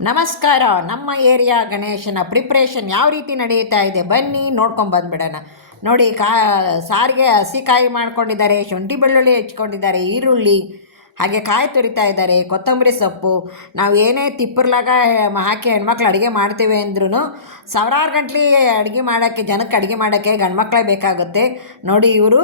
ನಮಸ್ಕಾರ. ನಮ್ಮ ಏರಿಯಾ ಗಣೇಶನ ಪ್ರಿಪ್ರೇಷನ್ ಯಾವ ರೀತಿ ನಡೆಯುತ್ತಾ ಇದೆ ಬನ್ನಿ ನೋಡ್ಕೊಂಡು ಬಂದ್ಬಿಡೋಣ. ನೋಡಿ, ಕಾ, ಸಾರಿಗೆ ಹಸಿಕಾಯಿ ಮಾಡ್ಕೊಂಡಿದ್ದಾರೆ, ಶುಂಠಿ ಬೆಳ್ಳುಳ್ಳಿ ಹೆಚ್ಕೊಂಡಿದ್ದಾರೆ, ಈರುಳ್ಳಿ, ಹಾಗೆ ಕಾಯಿ ತುರಿತಾ ಇದ್ದಾರೆ, ಕೊತ್ತಂಬರಿ ಸೊಪ್ಪು. ನಾವು ಏನೇ ತಿಪ್ಪರ್ಲಾಗ ಹಾಕಿ ಹೆಣ್ಮಕ್ಳು ಅಡುಗೆ ಮಾಡ್ತೇವೆ ಅಂದ್ರೂ ಸಾವಿರಾರು ಗಂಟ್ಲೆ ಅಡುಗೆ ಮಾಡೋಕ್ಕೆ, ಜನಕ್ಕೆ ಅಡುಗೆ ಮಾಡೋಕ್ಕೆ ಗಂಡ್ಮಕ್ಳೇ ಬೇಕಾಗುತ್ತೆ. ನೋಡಿ ಇವರು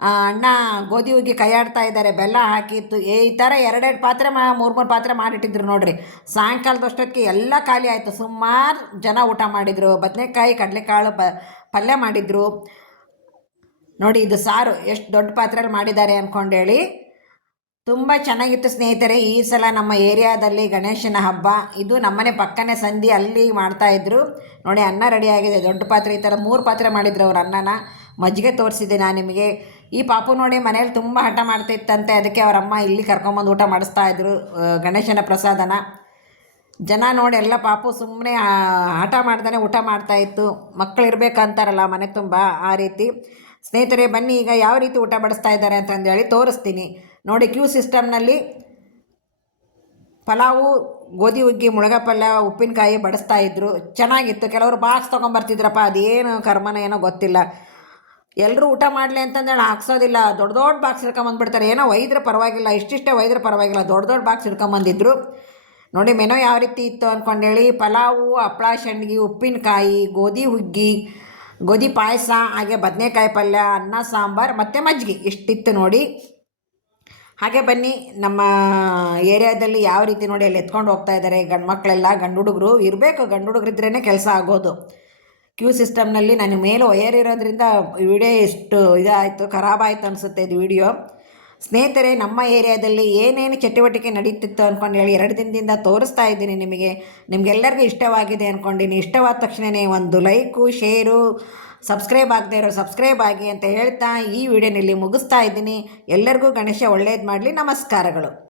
ಅಣ್ಣ ಗೋಧಿ ಹುಗ್ಗಿ ಕೈಯಾಡ್ತಾ ಇದ್ದಾರೆ. ಬೆಲ್ಲ ಹಾಕಿತ್ತು. ಈ ಥರ ಎರಡೆರಡು ಪಾತ್ರೆ ಮಾ, ಮೂರು ಮೂರು ಪಾತ್ರೆ ಮಾಡಿಟ್ಟಿದ್ರು ನೋಡಿರಿ. ಸಾಯಂಕಾಲದಷ್ಟೊತ್ತಿಗೆ ಎಲ್ಲ ಖಾಲಿ ಆಯಿತು. ಸುಮಾರು ಜನ ಊಟ ಮಾಡಿದರು. ಬದನೆಕಾಯಿ, ಕಡಲೆಕಾಳು ಪ, ಪಲ್ಯ ಮಾಡಿದರು. ನೋಡಿ, ಇದು ಸಾರು. ಎಷ್ಟು ದೊಡ್ಡ ಪಾತ್ರೆಯಲ್ಲಿ ಮಾಡಿದ್ದಾರೆ ಅಂದ್ಕೊಂಡೇಳಿ ತುಂಬ ಚೆನ್ನಾಗಿತ್ತು ಸ್ನೇಹಿತರೆ. ಈ ಸಲ ನಮ್ಮ ಏರಿಯಾದಲ್ಲಿ ಗಣೇಶನ ಹಬ್ಬ. ಇದು ನಮ್ಮನೆ ಪಕ್ಕನೆ ಸಂಧಿ ಅಲ್ಲಿ ಮಾಡ್ತಾಯಿದ್ರು ನೋಡಿ, ಅನ್ನ ರೆಡಿ ಆಗಿದೆ. ದೊಡ್ಡ ಪಾತ್ರೆ ಈ ಥರ ಮೂರು ಪಾತ್ರೆ ಮಾಡಿದ್ರು ಅವ್ರು ಅನ್ನನ. ಮಜ್ಜಿಗೆ ತೋರಿಸಿದೆ ನಾನು ನಿಮಗೆ. ಈ ಪಾಪು ನೋಡಿ ಮನೇಲಿ ತುಂಬ ಹಠ ಮಾಡ್ತಿತ್ತಂತೆ. ಅದಕ್ಕೆ ಅವರಮ್ಮ ಇಲ್ಲಿ ಕರ್ಕೊಂಬಂದು ಊಟ ಮಾಡಿಸ್ತಾ ಇದ್ರು ಗಣೇಶನ ಪ್ರಸಾದನ. ಜನ ನೋಡಿ ಎಲ್ಲ ಪಾಪು ಸುಮ್ಮನೆ ಹಠ ಮಾಡ್ದೇ ಊಟ ಮಾಡ್ತಾ ಇತ್ತು. ಮಕ್ಕಳು ಇರಬೇಕಂತಾರಲ್ಲ ಮನೆ ತುಂಬ ಆ ರೀತಿ. ಸ್ನೇಹಿತರೆ, ಬನ್ನಿ, ಈಗ ಯಾವ ರೀತಿ ಊಟ ಬಡಿಸ್ತಾ ಇದ್ದಾರೆ ಅಂತಂದೇಳಿ ತೋರಿಸ್ತೀನಿ. ನೋಡಿ, ಕ್ಯೂ ಸಿಸ್ಟಮ್ನಲ್ಲಿ ಪಲಾವು, ಗೋಧಿ ಹುಗ್ಗಿ ಪಲ್ಯ ಉಪ್ಪಿನಕಾಯಿ ಬಡಿಸ್ತಾ ಇದ್ರು. ಚೆನ್ನಾಗಿತ್ತು. ಕೆಲವರು ಬಾಕ್ಸ್ ತೊಗೊಂಬರ್ತಿದ್ರಪ್ಪ, ಅದೇನು ಕರ್ಮನ ಏನೋ ಗೊತ್ತಿಲ್ಲ. ಎಲ್ಲರೂ ಊಟ ಮಾಡಲಿ ಅಂತಂದೇಳಿ ಹಾಕ್ಸೋದಿಲ್ಲ. ದೊಡ್ಡ ದೊಡ್ಡ ಬಾಕ್ಸ್ ಹಿಡ್ಕೊಂಬಂದ್ಬಿಡ್ತಾರೆ. ಏನೋ ವೈದ್ಯರು ಪರವಾಗಿಲ್ಲ, ಇಷ್ಟಿಷ್ಟೇ ಒಯ್ದ್ರೆ ಪರವಾಗಿಲ್ಲ. ದೊಡ್ಡ ದೊಡ್ಡ ಬಾಕ್ಸ್ ಹಿಡ್ಕೊಂಬಂದಿದ್ರು. ನೋಡಿ ಮೆನು ಯಾವ ರೀತಿ ಇತ್ತು ಅಂದ್ಕೊಂಡೇಳಿ ಪಲಾವು ಹಪ್ಪಳ ಸಂಡ್ಗಿ ಉಪ್ಪಿನಕಾಯಿ, ಗೋಧಿ ಹುಗ್ಗಿ, ಗೋಧಿ ಪಾಯಸ, ಹಾಗೆ ಬದನೆಕಾಯಿ ಪಲ್ಯ, ಅನ್ನ, ಸಾಂಬಾರು, ಮತ್ತು ಮಜ್ಜಿಗೆ ಇಷ್ಟಿತ್ತು ನೋಡಿ. ಹಾಗೆ ಬನ್ನಿ, ನಮ್ಮ ಏರಿಯಾದಲ್ಲಿ ಯಾವ ರೀತಿ ನೋಡಿ, ಅಲ್ಲಿ ಎತ್ಕೊಂಡು ಹೋಗ್ತಾ ಇದ್ದಾರೆ ಗಂಡು ಮಕ್ಕಳೆಲ್ಲ ಗಂಡು ಹುಡುಗರು ಇರಬೇಕು ಗಂಡು ಹುಡುಗರಿದ್ರೇ ಕೆಲಸ ಆಗೋದು. ಕ್ಯೂ ಸಿಸ್ಟಮ್ನಲ್ಲಿ ನನಗೆ ಮೇಲೆ ವಯರ್ ಇರೋದ್ರಿಂದ ವಿಡಿಯೋ ಎಷ್ಟು ಇದಾಯಿತು ಖರಾಬಾಯಿತು ಅನಿಸುತ್ತೆ ಇದು ವಿಡಿಯೋ. ಸ್ನೇಹಿತರೆ, ನಮ್ಮ ಏರಿಯಾದಲ್ಲಿ ಏನೇನು ಚಟುವಟಿಕೆ ನಡೀತಿತ್ತು ಅಂದ್ಕೊಂಡು ಹೇಳಿ ಎರಡು ದಿನದಿಂದ ತೋರಿಸ್ತಾ ಇದ್ದೀನಿ ನಿಮಗೆ. ನಿಮಗೆಲ್ಲರಿಗೂ ಇಷ್ಟವಾಗಿದೆ ಅಂದ್ಕೊಂಡಿನಿ ಇಷ್ಟವಾದ ತಕ್ಷಣವೇ ಒಂದು ಲೈಕು, ಶೇರು, ಸಬ್ಸ್ಕ್ರೈಬ್ ಆಗದೆ ಇರೋ ಸಬ್ಸ್ಕ್ರೈಬ್ ಆಗಿ ಅಂತ ಹೇಳ್ತಾ ಈ ವಿಡಿಯೋನಲ್ಲಿ ಮುಗಿಸ್ತಾ ಇದ್ದೀನಿ. ಎಲ್ಲರಿಗೂ ಗಣೇಶ ಒಳ್ಳೇದು ಮಾಡಲಿ. ನಮಸ್ಕಾರಗಳು.